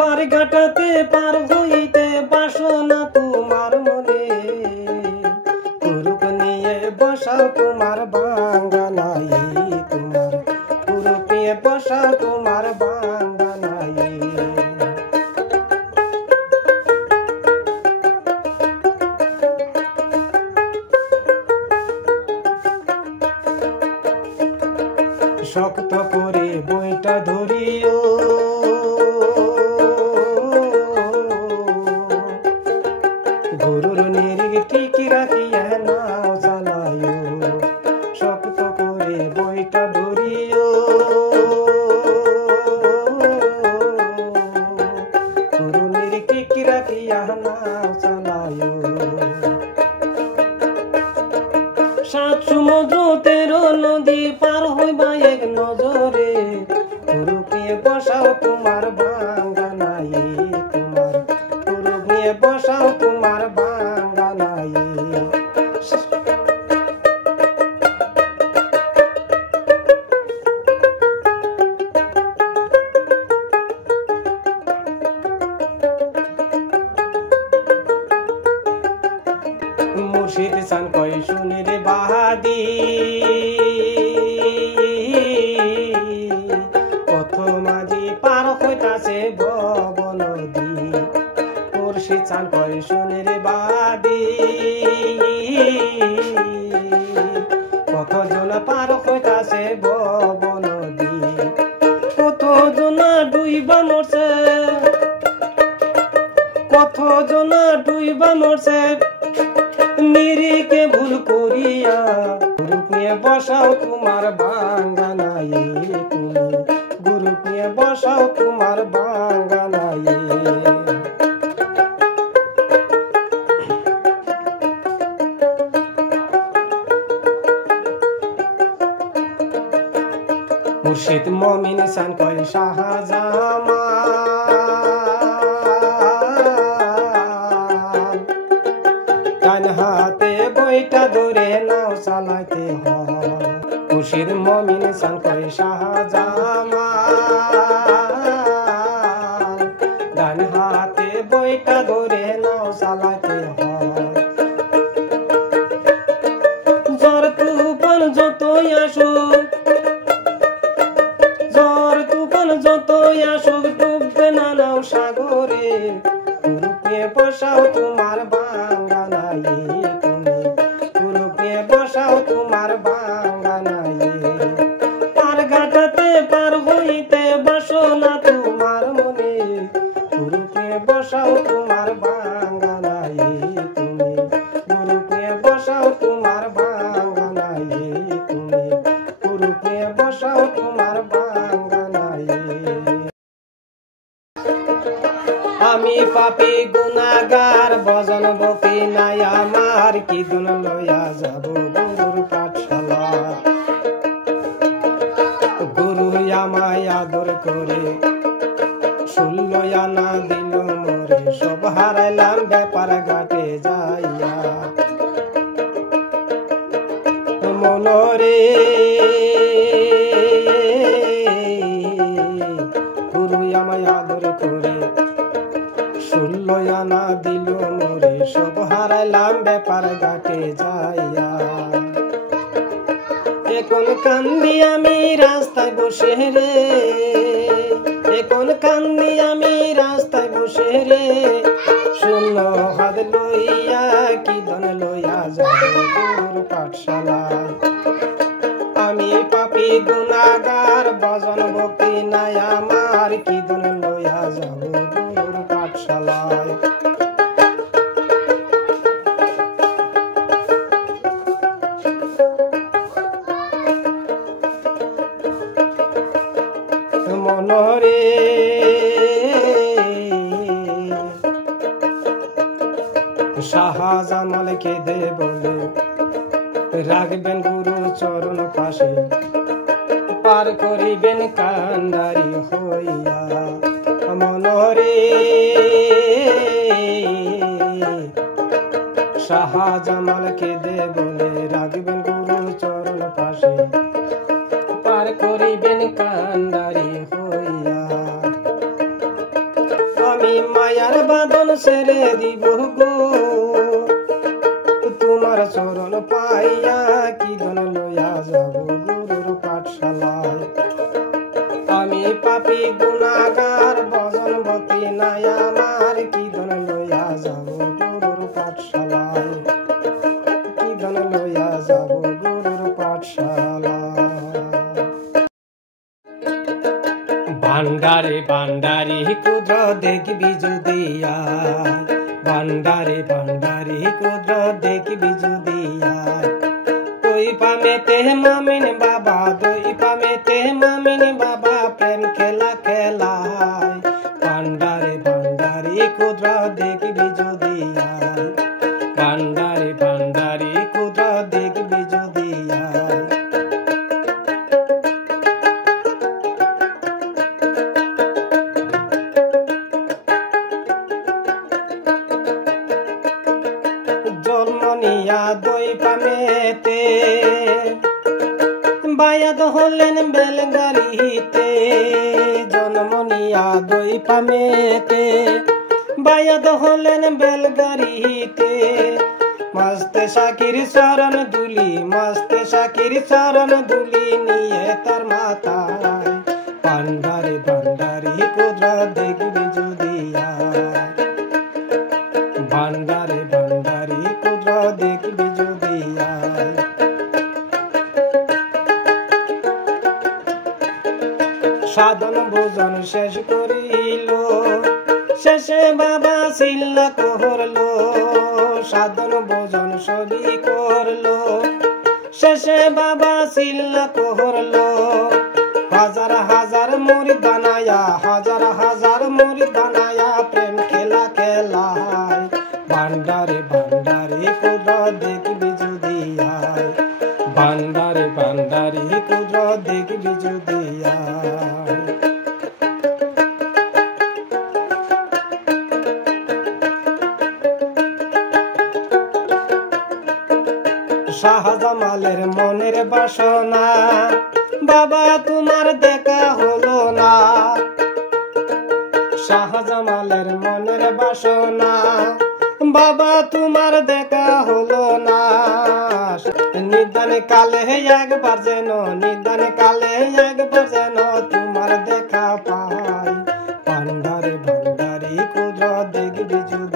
পার ঘাটাতে পার হইতে বাসনা তোমার মনে কুরুপ নিয়ে বসাও তোমার বাঙ্গানাই তোমার কুরুপ নিয়ে বসাও তোমার বাঙ্গানাই শক্ত করে বইটা ধরিও গরুর নিরিখ ঠিক রাখিয়া নাও চালাইও শক্ত করে বইটা ধরিও গরুর নিরিখ ঠিক রাখিয়া নাও চালাইও সাত সমুদ্র 13 নদী পার হইবা এক নজরে কুরুপ নিয়ে বসাও তোমার বাঙ্গানাই তোমার কুরুপ নিয়ে বসাও তোমার বাঙ্গানাই মুর্শিদ চান কই শুনি রে বাহাদি পথ মাঝি পার হইতাছে ভব নদী মুর্শিদ চান কই শুনি রে বাহাদি কত জন পার হইতাছে ভব নদী কত জন ডুইবা মরছে কত জন ডুইবা মরছে নিরিকে ভুল করিয়া গুরুপ নিয়ে বসাও তোমার বাঙ্গানাই তুমি গুরুপ নিয়ে বসাও তোমার বাঙ্গানাই মুর্শিদ মমিন সান কয় শাহজামান ডান হাতে বইটা ধরে নাও চালাইতে হয় মুর্শিদ মমিন সান কয় শাহজামান ডান হাতে বইটা ধরে নাও চালাইতে হয় ঝড় তুফান যতই আসুক ঝড় তুফান যতই আসুক ডুববে না নাও সাগরে কুরুপ নিয়ে বসাও তোমার বাঙ্গানাই তুমি কুরুপ নিয়ে বসাও তোমার বাঙ্গানাই পার ঘাটাতে পার হইতে বাসনা তোমার মনে কুরুপ নিয়ে বসাও তোমার বাঙ্গানাই তুমি কুরুপ নিয়ে বসাও তোমার বাঙ্গানাই তুমি কুরুপ নিয়ে বসাও তোমার বাঙ্গানাই আমি পাপী গুনাহগার ভজন বকি নাই আমার কি দুন লইয়া যাব গুরুর পাঠশালা গুরু আমায় আদর করে 16 আনা দিল মোরে সব হারাইলাম ব্যাপার ঘাটে যাইয়া মনরে গুরু আমায় আদর করে 16 আনা দিল মোরে সব হারাইলাম ব্যাপার ঘাটে যাইয়া এখন কান্দি আমি রাস্তায় বসে রে এখন কান্দি আমি রাস্তায় বসে রে 16 হাত লইয়া কি ধন লইয়া যাব গুরুর পাঠশালায় আমি পাপী গুনাহগার ভজন ভক্তি নাই আমার কি ধন লইয়া যাব গুরুর পাঠশালায় মনরে শাহজামালকে দে বলে রাখবেন গুরু চরণ পাশে পার করিবেন কান্ডারি হইয়া মনরে শাহজামালকে দে বলে রাখবেন গুরু চরণ পাশে পার করিবেন কান্ডারি হইয়া মায়ার বাঁধন ছেড়ে দিব গো তোমার চরণ পাইয়া কি ধন লইয়া যাব গুরুর পাঠশালায় আমি পাপী গুনাহগার ভজনবতী নাই আমার কি ধন লইয়া যাব গুরুর পাঠশালায় কি ধন লইয়া যাব গুরুর পাঠশালায় ভান্ডারে ভান্ডারি ক্ষুদ্র দেখবি যদি ভান্ডারে ভান্ডারি ক্ষুদ্র দেখবি যদি তুই পামেতে মামিন বাবা তুই পামেতে মামিন বাবা প্রেম খেলা খেলায় ভান্ডারে ভান্ডারি ক্ষুদ্র দেখবি যদি ভান্ডারে ভান্ডারি ক্ষুদ্র দেখবি যদি জন্ম নিয়া দই পামেতে বায়াদ হলেন বেলগাড়িতে জন্ম নিয়া দই পামেতে বায়াদ হলেন বেলগাড়িতে মস্তে শাকির চরণ দুলি মস্তে শাকির চরণ দুলি নিয়ে তার মাথায় ভান্ডারে ভান্ডারি ক্ষুদ্র দেখবি যদি ভান্ডারে ভান্ডারি ক্ষুদ্র দেখবি যদি সাধন ভোজন শেষ করিল শেষে বাবা চিল্লা করলো সাধন ভোজন সবই করলো শেষে বাবা চিল্লা করলো হাজার হাজার মুড়ি বানায়া হাজার হাজার মুড়ি বানায়া প্রেম খেলা খেলায় ভান্ডারে ভান্ডারি ক্ষুদ্র দেখবি যদি ভান্ডারে ভান্ডারি ক্ষুদ্র দেখবি যদি শাহজামালের মনের বাসনা বাবা তোমার দেখা হলো না শাহজামালের মনের বাসনা বাবা তোমার দেখা হলো না নিদান কালে একবার যেন নিদান কালে একবার যেন তোমার দেখা পাই ভান্ডারে ভান্ডারি ক্ষুদ্র দেখবি যদি